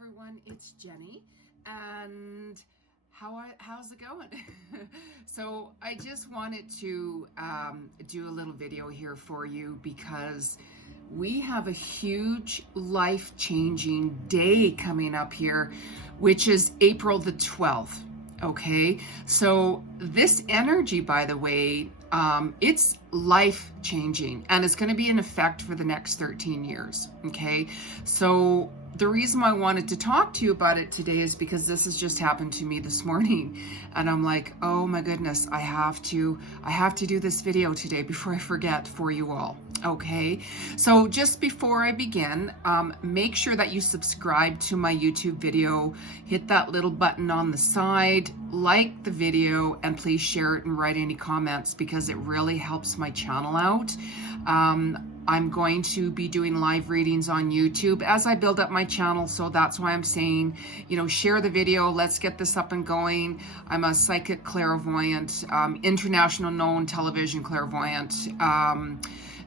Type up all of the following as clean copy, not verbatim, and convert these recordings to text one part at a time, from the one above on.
everyone, it's Jenny, and how's it going? So I just wanted to do a little video here for you because we have a huge life-changing day coming up here, which is April the 12th. Okay, so this energy, by the way, it's life changing and it's going to be in effect for the next 13 years. Okay, so the reason I wanted to talk to you about it today is because this has just happened to me this morning, and I'm like, oh my goodness, I have to do this video today before I forget for you all. Okay, so just before I begin, make sure that you subscribe to my YouTube video, hit that little button on the side, like the video, and please share it and write any comments because it really helps my channel out. I'm going to be doing live readings on YouTube as I build up my channel, so that's why I'm saying, share the video. Let's get this up and going. I'm a psychic clairvoyant, international known television clairvoyant.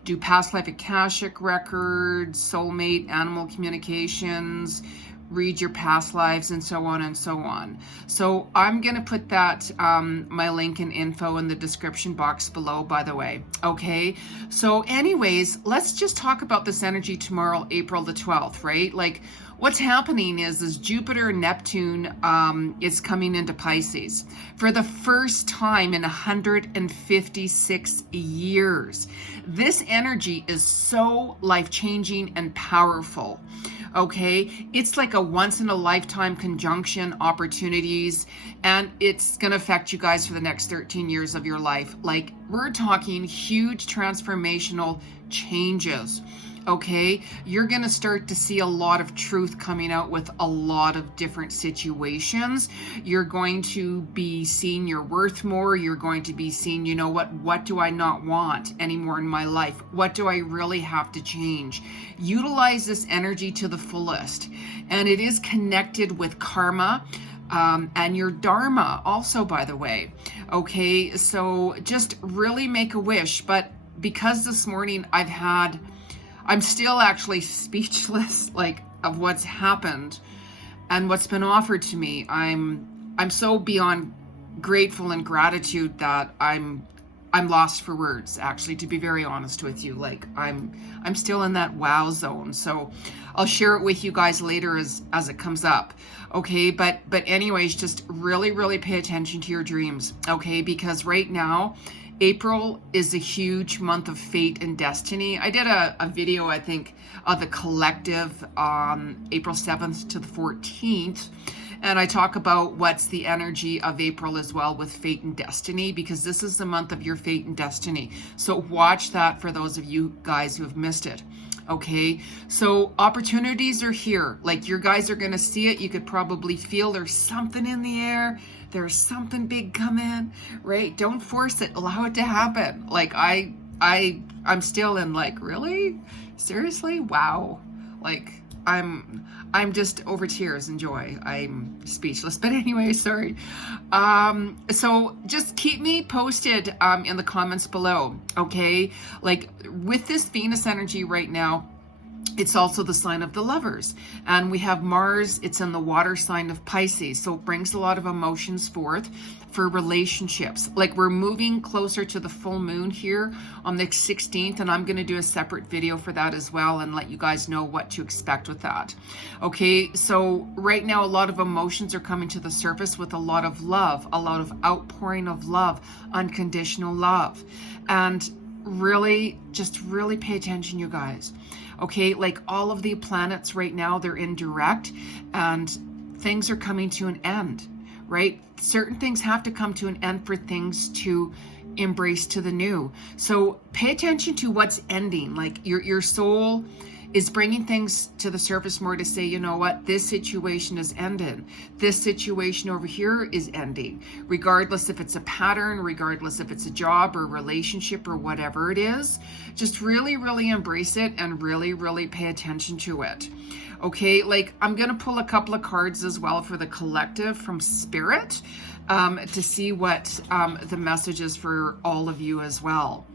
Do past life Akashic records, soulmate, animal communications, read your past lives, and so on and so on. So I'm going to put that, my link and info in the description box below, by the way. Okay, so anyways, let's just talk about this energy tomorrow, April the 12th, right? Like, what's happening is Jupiter and Neptune is coming into Pisces for the first time in 156 years. This energy is so life-changing and powerful. Okay, it's like a once-in-a-lifetime conjunction opportunities, and it's going to affect you guys for the next 13 years of your life. Like, we're talking huge transformational changes. Okay, you're going to start to see a lot of truth coming out with a lot of different situations. You're going to be seeing your worth more. You're going to be seeing, what do I not want anymore in my life? What do I really have to change? Utilize this energy to the fullest. And it is connected with karma and your dharma also, by the way. Okay, so just really make a wish. But because this morning I'm still actually speechless, like, of what's happened and what's been offered to me. I'm so beyond grateful and gratitude that I'm lost for words, actually, to be very honest with you. Like, I'm still in that wow zone. So I'll share it with you guys later as it comes up. Okay, but anyways, just really pay attention to your dreams. Okay, because right now, April is a huge month of fate and destiny. I did a video, I think, of the collective on April 7th to the 14th. And I talk about what's the energy of April as well with fate and destiny, because this is the month of your fate and destiny. So watch that for those of you guys who have missed it. Okay, so opportunities are here. Like, your guys are going to see it. You could probably feel there's something in the air. There's something big coming, right? Don't force it. Allow it to happen. Like, I'm still in, like, really? Seriously? Wow. Like, I'm just over tears and joy. I'm speechless. But anyway, sorry. So just keep me posted in the comments below, okay? Like, with this Venus energy right now, it's also the sign of the lovers. And we have Mars, it's in the water sign of Pisces. So it brings a lot of emotions forth for relationships. Like, we're moving closer to the full moon here on the 16th. And I'm going to do a separate video for that as well and let you guys know what to expect with that. Okay, so right now, a lot of emotions are coming to the surface with a lot of love, a lot of outpouring of love, unconditional love. And really pay attention, you guys. Okay, like, all of the planets right now, they're in direct and things are coming to an end, right? Certain things have to come to an end for things to embrace to the new. So pay attention to what's ending. Like, your soul is bringing things to the surface more to say, you know what, this situation is ending. This situation over here is ending. Regardless if it's a pattern, regardless if it's a job or relationship or whatever it is, just really embrace it and really pay attention to it. Okay, like, I'm going to pull a couple of cards as well for the collective from Spirit to see what the message is for all of you as well.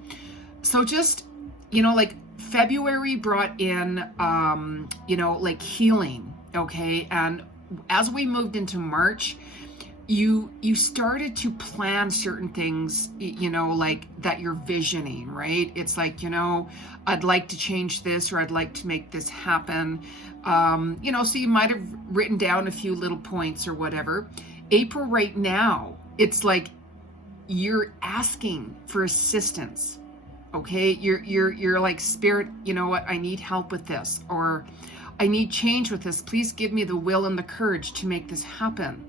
So just, like, February brought in, like, healing, Okay. And as we moved into March, you started to plan certain things, like that you're visioning, right? It's like, I'd like to change this, or I'd like to make this happen. So you might have written down a few little points or whatever. April right now, it's like you're asking for assistance. Okay, you're like, Spirit, you know what, I need help with this, or I need change with this. Please give me the will and the courage to make this happen.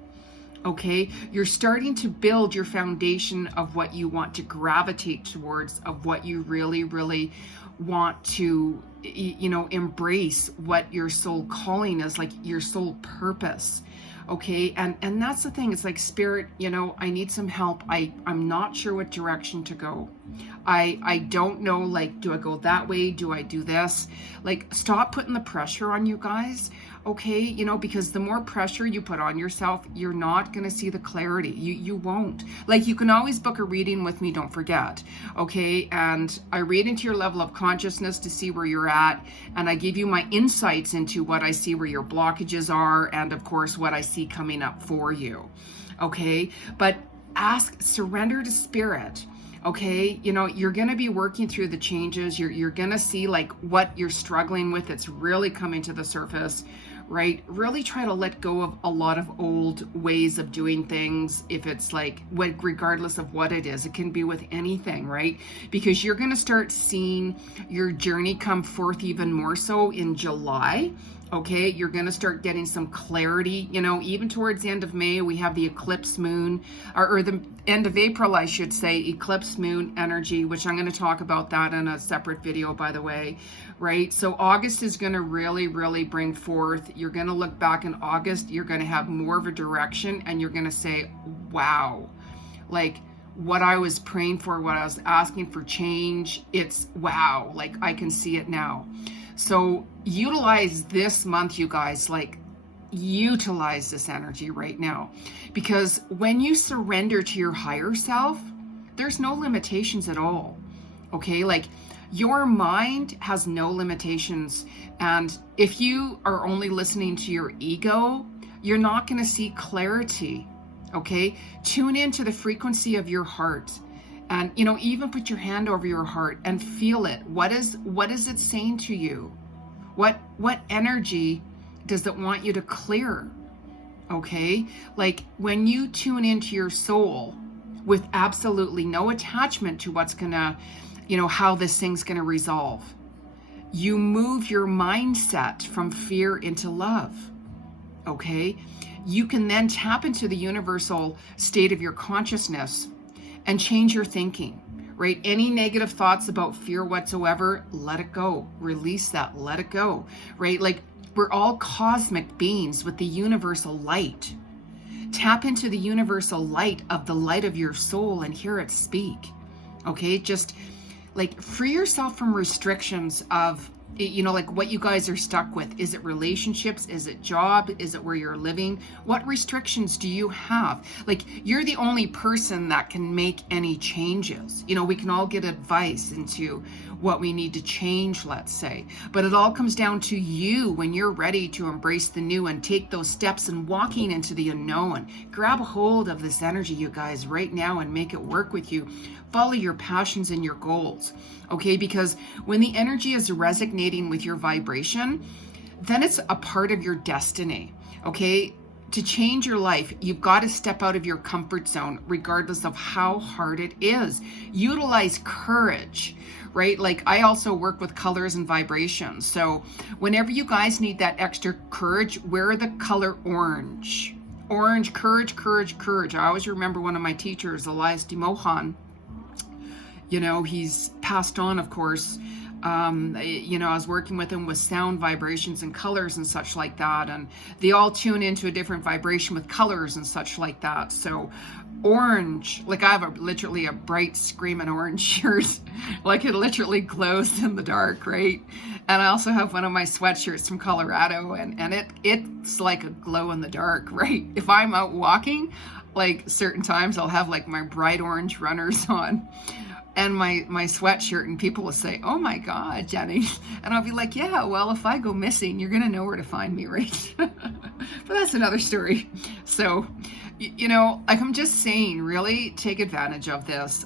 Okay, you're starting to build your foundation of what you want to gravitate towards, of what you really, really want to, embrace, what your soul calling is, like your soul purpose. Okay, and that's the thing. It's like, Spirit, I need some help. I'm not sure what direction to go. I don't know, like, do I go that way? Do I do this? Like, stop putting the pressure on you guys. Okay, because the more pressure you put on yourself, you're not going to see the clarity. You won't. Like, you can always book a reading with me, don't forget. Okay, and I read into your level of consciousness to see where you're at, and I give you my insights into what I see where your blockages are, and of course what I see coming up for you. Okay, but surrender to Spirit. Okay, you're going to be working through the changes. You're going to see like what you're struggling with. It's really coming to the surface, right? Really try to let go of a lot of old ways of doing things. If it's like, regardless of what it is, it can be with anything, right? Because you're going to start seeing your journey come forth even more so in July. Okay, you're going to start getting some clarity, even towards the end of May. We have the eclipse moon, or the end of April, I should say, eclipse moon energy, which I'm going to talk about that in a separate video, by the way, right? So August is going to really, really bring forth, you're going to look back in August, you're going to have more of a direction, and you're going to say, wow, like what I was praying for, what I was asking for change, it's wow, like I can see it now. So utilize this month, you guys, like utilize this energy right now, because when you surrender to your higher self, there's no limitations at all. Okay, like your mind has no limitations, and if you are only listening to your ego, you're not going to see clarity. Okay, tune into the frequency of your heart. And, even put your hand over your heart and feel it. What is it saying to you? What energy does it want you to clear? Okay? Like when you tune into your soul with absolutely no attachment to what's gonna, how this thing's gonna resolve, you move your mindset from fear into love. Okay? You can then tap into the universal state of your consciousness and change your thinking, right? Any negative thoughts about fear whatsoever, let it go. Release that, let it go, right? Like we're all cosmic beings with the universal light. Tap into the universal light of the light of your soul and hear it speak, okay? Just like free yourself from restrictions of, like what you guys are stuck with. Is it relationships? Is it job? Is it where you're living? What restrictions do you have? Like you're the only person that can make any changes. We can all get advice into what we need to change, let's say, but it all comes down to you when you're ready to embrace the new and take those steps and walking into the unknown. Grab a hold of this energy, you guys, right now and make it work with you. Follow your passions and your goals. Okay, because when the energy is resonating with your vibration, then it's a part of your destiny. Okay, to change your life, you've got to step out of your comfort zone, regardless of how hard it is. Utilize courage, right? Like I also work with colors and vibrations. So whenever you guys need that extra courage, wear the color orange. Orange, courage, courage, courage. I always remember one of my teachers, Elias de Mohan. He's passed on, of course. I was working with him with sound vibrations and colors and such like that. And they all tune into a different vibration with colors and such like that. So orange, like I have literally a bright screaming orange shirt, like it literally glows in the dark, right? And I also have one of my sweatshirts from Colorado, and it's like a glow in the dark, right? If I'm out walking, like certain times I'll have like my bright orange runners on. and my sweatshirt, and people will say, "Oh my God, Jeni," and I'll be like, "Yeah, well, if I go missing, you're gonna know where to find me, right?" But that's another story. So, like I'm just saying, really take advantage of this.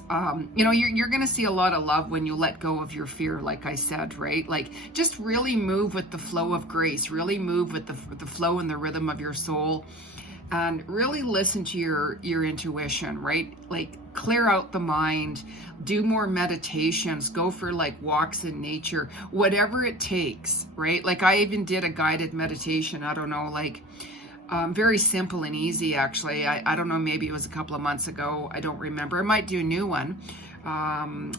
You're gonna see a lot of love when you let go of your fear, like I said, right? Like just really move with the flow of grace, really move with the flow and the rhythm of your soul, and really listen to your intuition, right? Like clear out the mind, do more meditations, go for like walks in nature, whatever it takes, right? Like I even did a guided meditation, I don't know, like very simple and easy, actually. I don't know, maybe it was a couple of months ago. I don't remember. I might do a new one.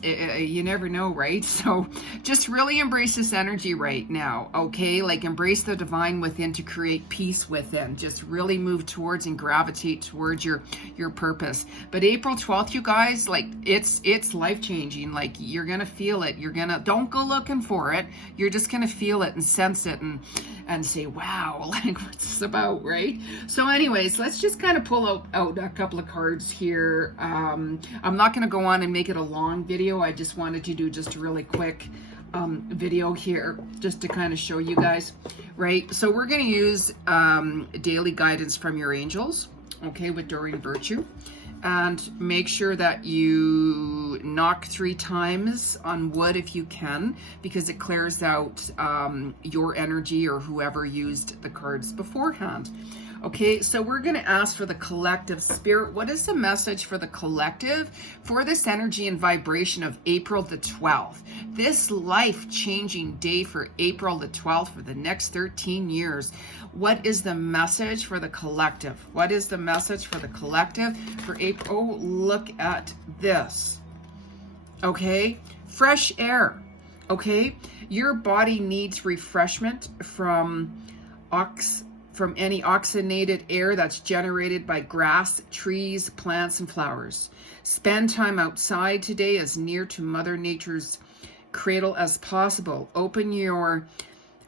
You never know, right? So just really embrace this energy right now, okay? Like embrace the divine within to create peace within. Just really move towards and gravitate towards your purpose. But April 12th, you guys, like it's life-changing. Like you're gonna feel it. Don't go looking for it. You're just gonna feel it and sense it and say, wow, like what's this about, right? So anyways, let's just kind of pull out a couple of cards here. I'm not going to go on and make it a long video. I just wanted to do just a really quick video here just to kind of show you guys, right? So we're going to use daily guidance from your angels, okay, with Doreen Virtue. And make sure that you knock 3 times on wood if you can, because it clears out your energy or whoever used the cards beforehand. Okay, so we're going to ask for the collective spirit. What is the message for the collective for this energy and vibration of April the 12th? This life-changing day for April the 12th for the next 13 years. What is the message for the collective? What is the message for the collective for April? Oh, look at this. Okay, fresh air. Okay, your body needs refreshment from any oxygenated air that's generated by grass, trees, plants, and flowers. Spend time outside today as near to Mother Nature's cradle as possible. Open your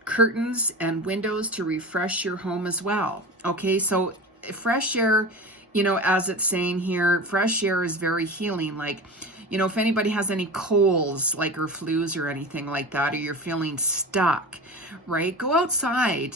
curtains and windows to refresh your home as well. Okay, so fresh air, as it's saying here, fresh air is very healing. Like, if anybody has any colds, like, or flus or anything like that, or you're feeling stuck, right? Go outside,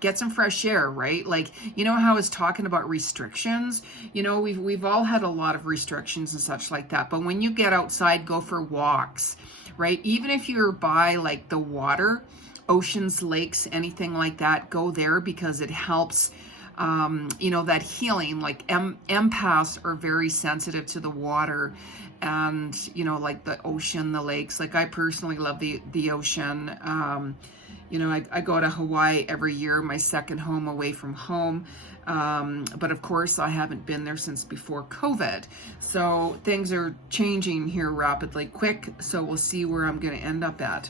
get some fresh air, right? Like, how it's talking about restrictions, we've all had a lot of restrictions and such like that. But when you get outside, go for walks, right? Even if you're by like the water, oceans, lakes, anything like that, go there because it helps, that healing. Like empaths are very sensitive to the water and, like the ocean, the lakes. Like I personally love the ocean. I go to Hawaii every year, my second home away from home. But of course I haven't been there since before COVID. So things are changing here rapidly quick. So we'll see where I'm going to end up at.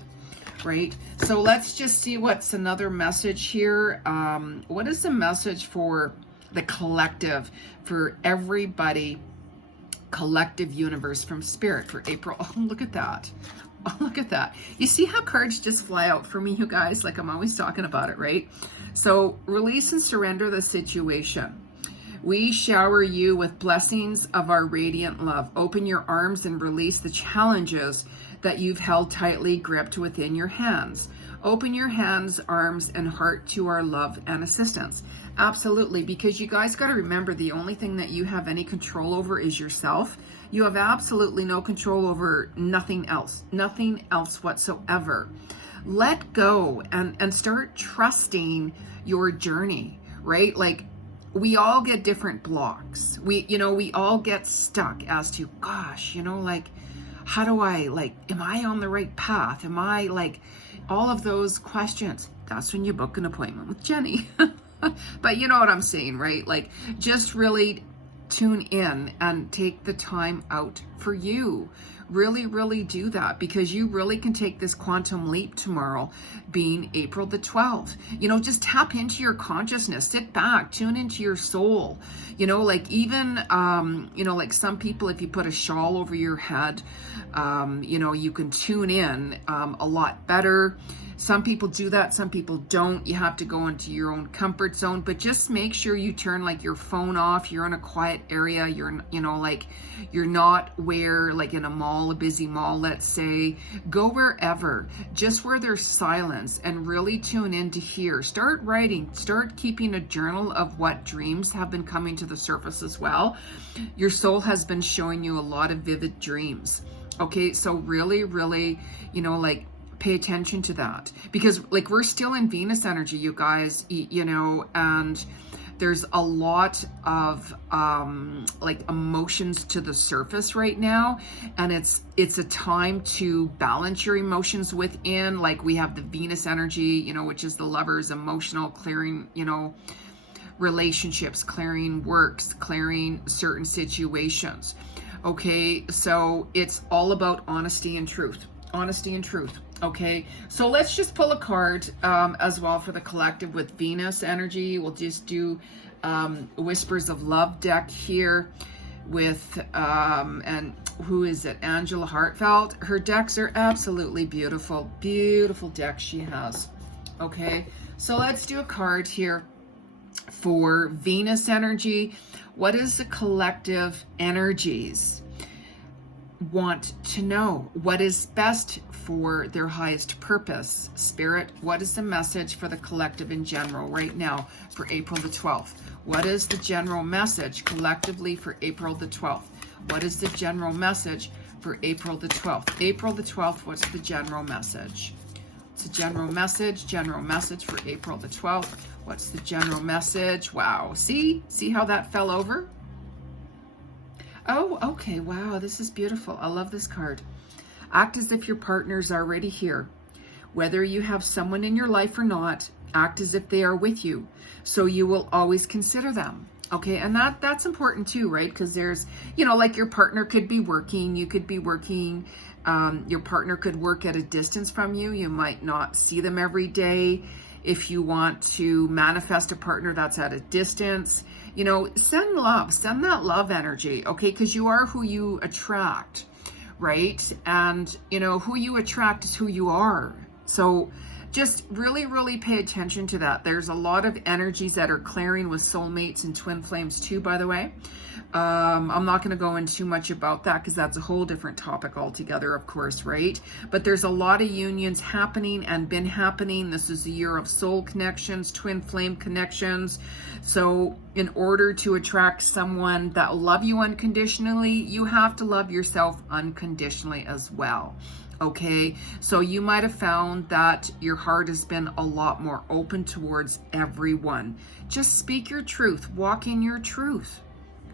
Right, so let's just see what's another message here. What is the message for the collective, for everybody, collective universe from spirit for April? Oh, look at that. Oh, look at that. You see how cards just fly out for me, you guys? Like I'm always talking about it, right? So release and surrender the situation. We shower you with blessings of our radiant love. Open your arms and release the challenges that you've held tightly gripped within your hands. Open your hands, arms, and heart to our love and assistance. Absolutely, because you guys got to remember, the only thing that you have any control over is yourself. You have absolutely no control over nothing else whatsoever. Let go and start trusting your journey, right? Like, we all get different blocks. We all get stuck as to, gosh, like, how do I, like, am I on the right path? Am I, like, all of those questions? That's when you book an appointment with Jeni. But you know what I'm saying, right? Like, just really tune in and take the time out for you. Really, really do that, because you really can take this quantum leap tomorrow, being April the 12th. Just tap into your consciousness, sit back, tune into your soul. Like even, like some people, if you put a shawl over your head, you can tune in a lot better. Some people do that, some people don't. You have to go into your own comfort zone, but just make sure you turn like your phone off. You're in a quiet area. You're, you know, like you're not where, like in a mall, a busy mall, let's say. Go wherever, just where there's silence, and really tune in to hear. Start writing, start keeping a journal of what dreams have been coming to the surface as well. Your soul has been showing you a lot of vivid dreams. Okay, so really, really, you know, like, pay attention to that, because like we're still in Venus energy, you guys, you know, and there's a lot of like emotions to the surface right now, and it's a time to balance your emotions within. Like we have the Venus energy, you know, which is the lovers, emotional, clearing, you know, relationships, clearing works, clearing certain situations. Okay, so it's all about honesty and truth. Honesty and truth. Okay, so let's just pull a card as well for the collective with Venus energy. We'll just do Whispers of Love deck here with, and who is it? Angela Hartfeld. Her decks are absolutely beautiful. Beautiful deck she has. Okay, so let's do a card here for Venus energy. What is the collective energies want to know? What is best for their highest purpose? Spirit, what is the message for the collective in general right now for April the 12th? What is the general message collectively for April the 12th? What is the general message for April the 12th? April the 12th, what's the general message? It's a general message for April the 12th. What's the general message? Wow, see how that fell over? Oh, okay, wow, this is beautiful. I love this card. Act as if your partner's already here. Whether you have someone in your life or not, act as if they are with you, so you will always consider them. Okay, and that's important too, right? Because there's, you know, like your partner could be working, you could be working, your partner could work at a distance from you. You might not see them every day. If you want to manifest a partner that's at a distance, you know, send love, send that love energy, okay? Because you are who you attract, right? And, you know, who you attract is who you are. So just really, really pay attention to that. There's a lot of energies that are clearing with soulmates and twin flames too, by the way. I'm not going to go into too much about that because that's a whole different topic altogether, of course, right? But there's a lot of unions happening and been happening. This is a year of soul connections, twin flame connections. So in order to attract someone that will love you unconditionally, you have to love yourself unconditionally as well. Okay, so you might have found that your heart has been a lot more open towards everyone. Just speak your truth, walk in your truth.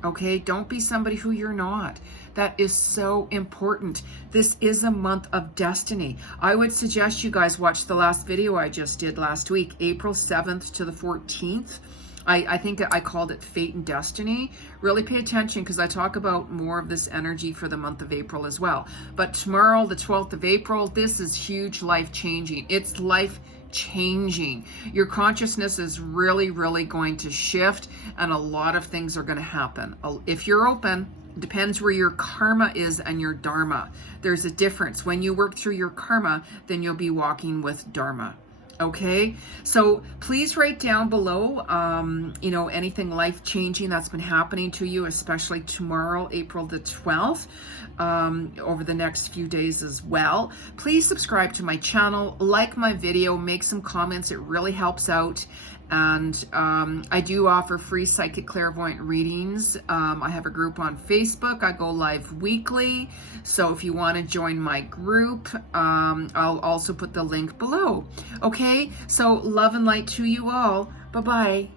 Okay, don't be somebody who you're not. That is so important. This is a month of destiny. I would suggest you guys watch the last video I just did last week, April 7th to the 14th. I think I called it Fate and Destiny. Really pay attention because I talk about more of this energy for the month of April as well. But tomorrow, the 12th of April, this is huge, life-changing. It's life-changing. Your consciousness is really, really going to shift, and a lot of things are going to happen. If you're open, it depends where your karma is and your dharma. There's a difference. When you work through your karma, then you'll be walking with dharma. Okay, so please write down below, you know, anything life-changing that's been happening to you, especially tomorrow, April the 12th, over the next few days as well. Please subscribe to my channel, like my video, make some comments. It really helps out. And I do offer free psychic clairvoyant readings. I have a group on Facebook. I go live weekly. So if you want to join my group, I'll also put the link below. Okay, so love and light to you all. Bye-bye.